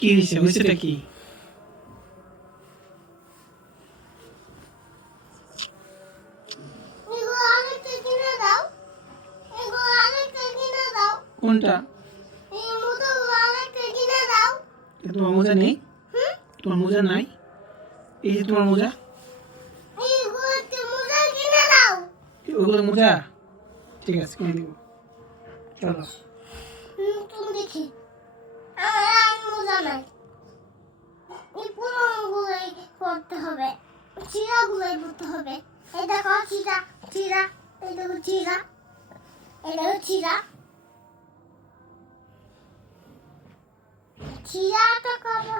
কি হয়েছেটা কি? কোনটা? তোমার মোজা নেই? তোমার মোজা নাই? এই যে তোমার মোজা, ওগুলো মোজা। ঠিক আছে, কিনে দিব। চলো। তুমি দেখি আমার মোজা নাই, এই পুরোগুলোই পড়তে হবে, চিরাগুলোই পড়তে হবে। এই দেখো চিরা, চিরা, এই দেখো চিরা, এই দেখো চিরা, চিরাটা কবে